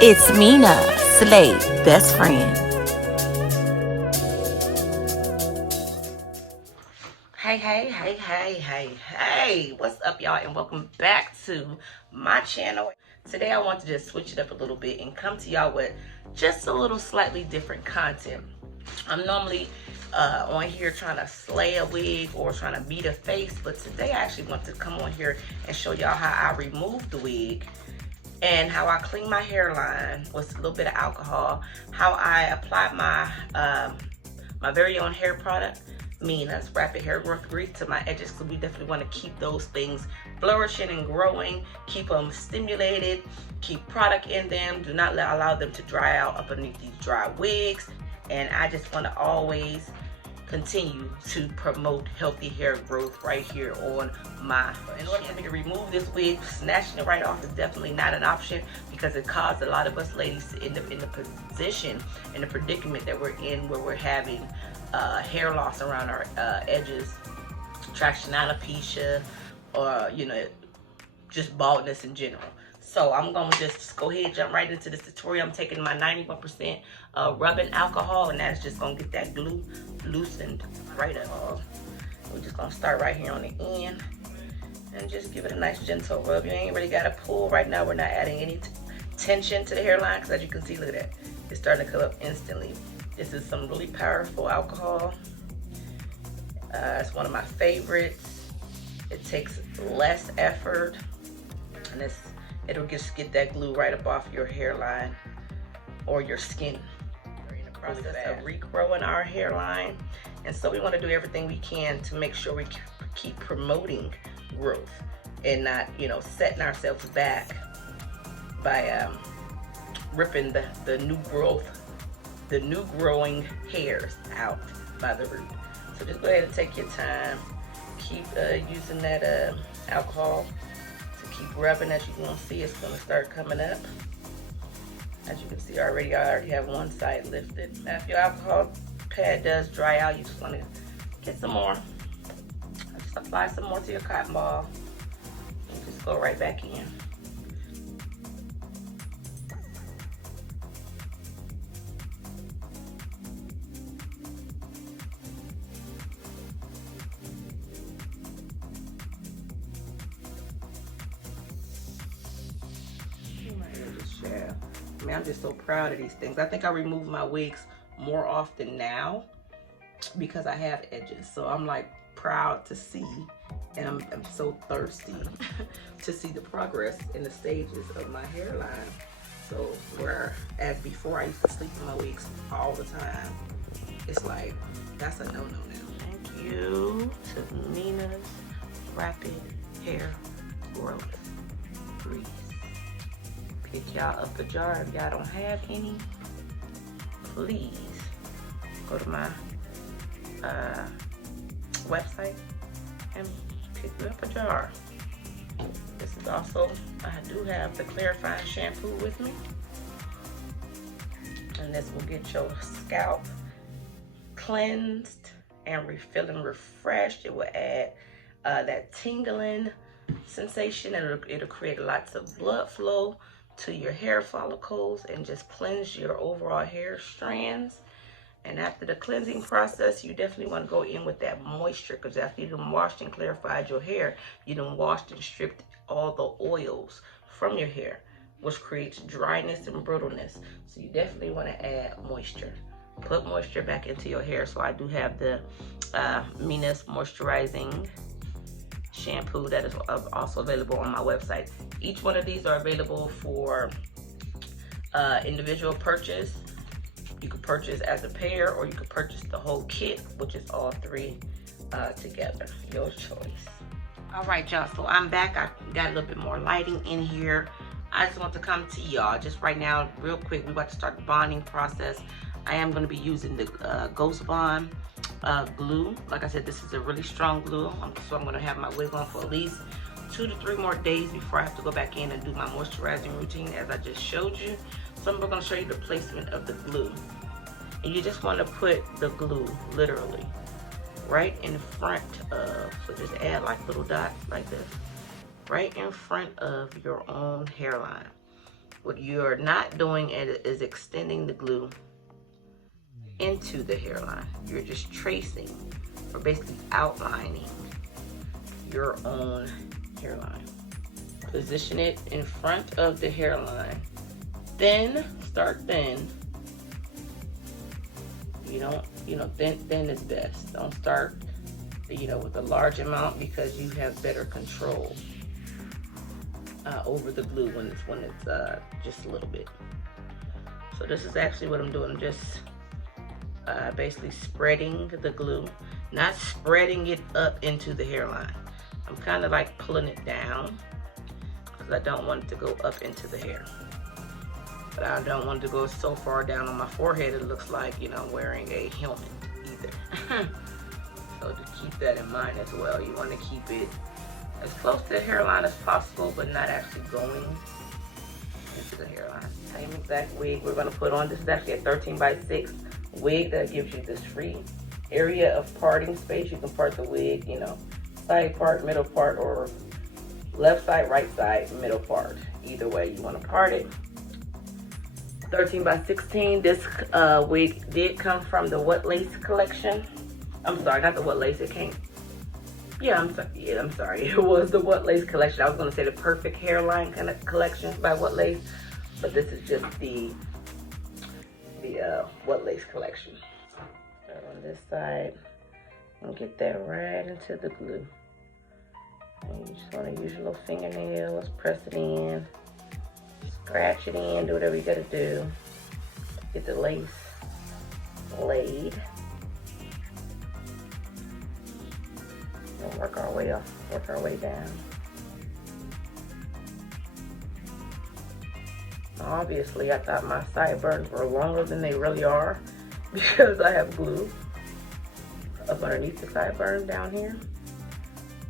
It's Mina, Slay Best Friend. Hey, what's up, y'all, and welcome back to my channel. Today I want to just switch it up a little bit and come to y'all with just a little slightly different content. I'm normally on here trying to slay a wig or trying to beat a face, but today I actually want to come on here and show y'all how I remove the wig and how I clean my hairline with a little bit of alcohol, how I apply my my very own hair product, Mina's Rapid Hair Growth Grease, to my edges, because we definitely want to keep those things flourishing and growing, keep them stimulated, keep product in them, do not allow them to dry out up underneath these dry wigs. And I just want to always continue to promote healthy hair growth right here on my channel. In order for me to remove this wig, snatching it right off is definitely not an option, because it caused a lot of us ladies to end up in the position, in the predicament that we're in, where we're having hair loss around our edges, traction alopecia, or just baldness in general. So I'm gonna just go ahead and jump right into this tutorial. I'm taking my 91% rubbing alcohol, and that's just gonna get that glue loosened right up. We're just gonna start right here on the end and just give it a nice gentle rub. You ain't really gotta pull right now. We're not adding any tension to the hairline, because as you can see, look at that, it's starting to come up instantly. This is some really powerful alcohol. It's one of my favorites. It takes less effort, and it'll just get that glue right up off your hairline or your skin. We're in the process of regrowing our hairline, and so we want to do everything we can to make sure we keep promoting growth and not, setting ourselves back by ripping the new growth, the new growing hairs out by the root. So just go ahead and take your time. Keep using that alcohol to keep rubbing. As you can see, it's gonna start coming up. As you can see already, I already have one side lifted. Now, if your alcohol pad does dry out, you just wanna get some more. Just apply some more to your cotton ball and just go right back in. I'm just so proud of these things. I think I remove my wigs more often now because I have edges. So I'm like proud to see, and I'm so thirsty to see the progress in the stages of my hairline. So whereas before I used to sleep in my wigs all the time, it's like, that's a no-no now. Thank you to Mina's Rapid Hair Growth Grease. Pick y'all up a jar. If y'all don't have any, please go to my website and pick up a jar. This is also, I do have the clarifying shampoo with me, and this will get your scalp cleansed and refreshed. It will add that tingling sensation, and it'll create lots of blood flow to your hair follicles and just cleanse your overall hair strands. And after the cleansing process, you definitely want to go in with that moisture, because after you done washed and clarified your hair, you done washed and stripped all the oils from your hair, which creates dryness and brittleness. So you definitely want to add moisture. Put moisture back into your hair. So I do have the Mina's moisturizing shampoo that is also available on my website. Each one of these are available for individual purchase. You could purchase as a pair, or you could purchase the whole kit, which is all three together. Your choice. All right, y'all, so I'm back. I got a little bit more lighting in here. I just want to come to y'all just right now real quick. We're about to start the bonding process. I am going to be using the Ghost Bond glue. Like I said, this is a really strong glue, so I'm going to have my wig on for at least 2 to 3 more days before I have to go back in and do my moisturizing routine, as I just showed you. So I'm going to show you the placement of the glue. And you just want to put the glue literally right in front of, so just add like little dots like this, right in front of your own hairline. What you're not doing is extending the glue into the hairline. You're just tracing, or basically outlining your own hairline. Position it in front of the hairline. Thin, start thin. Thin is best. Don't start, with a large amount, because you have better control over the glue when it's just a little bit. So this is actually what I'm doing. I'm just basically spreading the glue, not spreading it up into the hairline. I'm kind of like pulling it down because I don't want it to go up into the hair. But I don't want it to go so far down on my forehead it looks like, wearing a helmet either. So to keep that in mind as well, you want to keep it as close to the hairline as possible, but not actually going into the hairline. Same exact wig we're going to put on. This is actually a 13x6 wig that gives you this free area of parting space. You can part the wig, side part, middle part, or left side, right side, middle part. Either way you want to part it. 13x16. This wig did come from the What Lace collection. I'm sorry, not the What Lace. It came. Yeah, I'm sorry. It was the What Lace collection. I was going to say the Perfect Hairline kind of collection by What Lace, but this is just the What Lace collection. Start on this side and get that right into the glue. And you just want to use your little fingernails, press it in, scratch it in, do whatever you got to do. Get the lace laid. And work our way up, work our way down. Obviously, I thought my sideburns were longer than they really are because I have glue up underneath the sideburn down here.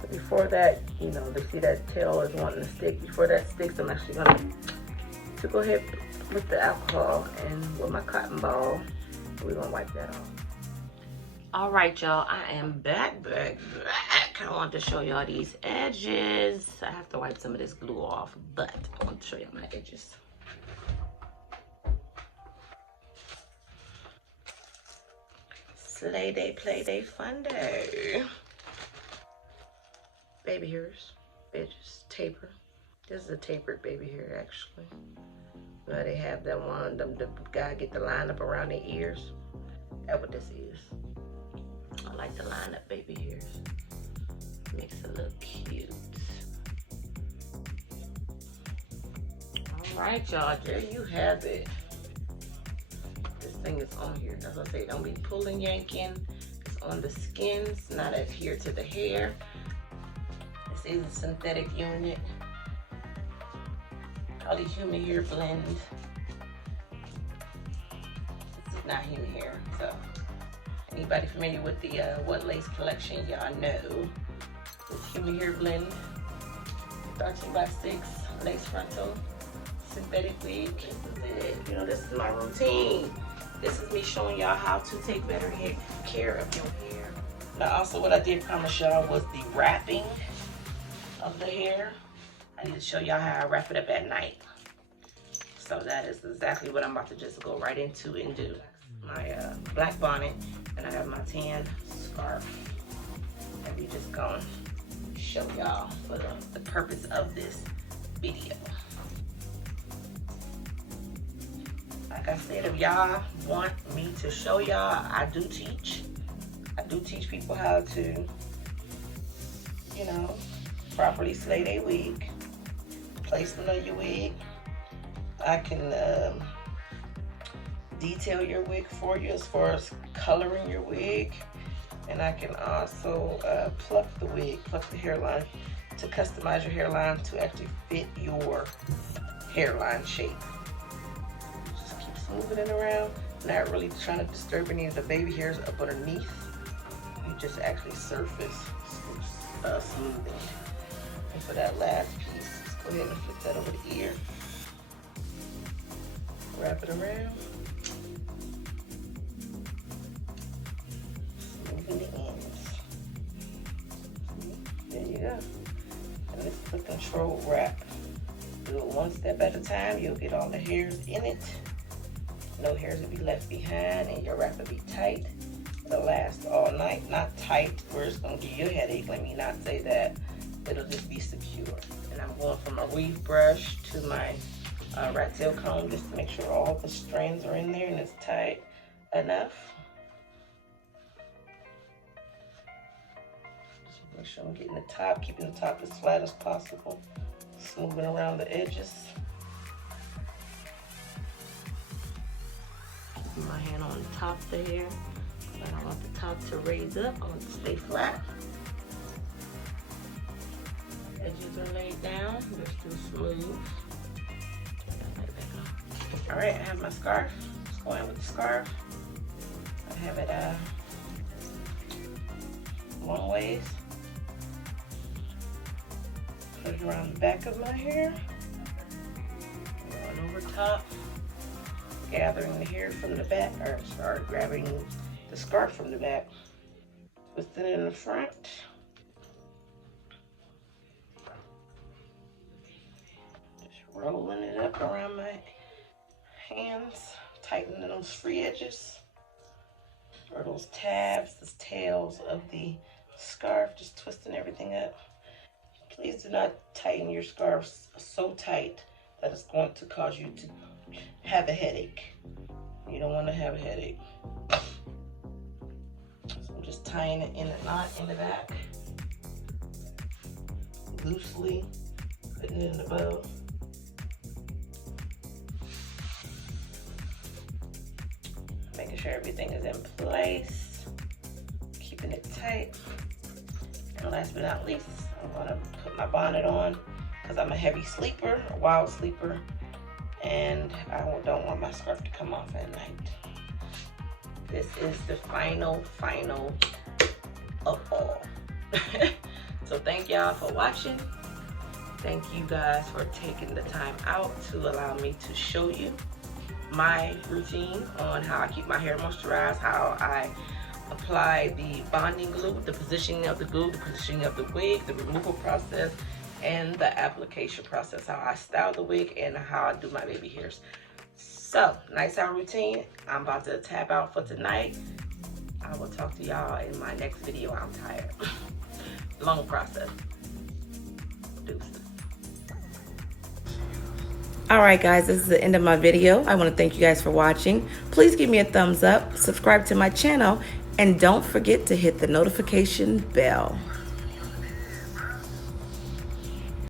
So before that, they see that tail is wanting to stick. Before that sticks, I'm actually going to go ahead with the alcohol and with my cotton ball, we're going to wipe that off. All right, y'all, I am back. I want to show y'all these edges. I have to wipe some of this glue off, but I want to show y'all my edges. Slay day, play day, fun day. Baby hairs, edges, taper. This is a tapered baby hair, actually. Where they have that one, the guy get the line up around their ears. That's what this is. I like to line up baby hairs. Makes it look cute. All right, y'all, there you have it. This thing is on here. That's what I say. Don't be pulling, yanking. It's on the skin. It's not adhere to the hair. This is a synthetic unit. All these human hair blend. This is not human hair. So anybody familiar with the What Lace collection, y'all know. This human hair blend, 13x6 lace frontal synthetic wig. This is it. This is my routine. This is me showing y'all how to take better care of your hair. Now, also what I did promise y'all was the wrapping of the hair. I need to show y'all how I wrap it up at night. So that is exactly what I'm about to just go right into and do. My black bonnet, and I have my tan scarf. And we just gonna show y'all for the purpose of this video. Like I said, if y'all want me to show y'all, I do teach people how to, properly slay their wig, place them on your wig. I can detail your wig for you as far as coloring your wig, and I can also pluck the hairline to customize your hairline to actually fit your hairline shape. Just keep smoothing it around, not really trying to disturb any of the baby hairs up underneath. You just actually surface smoothing. And for that last piece, let's go ahead and flip that over the ear. Wrap it around. Smoothing the ends. There you go. And this is the control wrap. Do it one one step at a time. You'll get all the hairs in it. No hairs will be left behind, and your wrap will be tight. It'll last all night. Not tight where it's gonna give you a headache. Let me not say that. It'll just be secure. And I'm going from a weave brush to my rat tail comb just to make sure all the strands are in there and it's tight enough. Just make sure I'm getting the top, keeping the top as flat as possible. Smoothing around the edges. Keeping my hand on the top of the hair. I don't want the top to raise up. I want it to stay flat. Edges are laid down. They're still smooth. All right, I have my scarf. Let's go in with the scarf. I have it long ways. Put it around the back of my hair. Going over top. Gathering the hair from the back, or sorry, grabbing the scarf from the back. Twisting it in the front. Just rolling it up around my hands, tightening those free edges, or those tabs, the tails of the scarf, just twisting everything up. Please do not tighten your scarf so tight that it's going to cause you to have a headache. You don't want to have a headache. So I'm just tying it in a knot in the back, loosely putting it in the bow. Making sure everything is in place, keeping it tight. And last but not least, I'm gonna put my bonnet on because I'm a heavy sleeper, a wild sleeper, and I don't want my scarf to come off at night. This is the final of all. So thank y'all for watching. Thank you guys for taking the time out to allow me to show you my routine on how I keep my hair moisturized, how I apply the bonding glue, the positioning of the glue, the positioning of the wig, the removal process, and the application process, how I style the wig, and how I do my baby hairs. So, nice out routine. I'm about to tap out for tonight. I will talk to y'all in my next video. I'm tired. Long process. Deuces. Alright guys, this is the end of my video. I want to thank you guys for watching. Please give me a thumbs up, subscribe to my channel, and don't forget to hit the notification bell.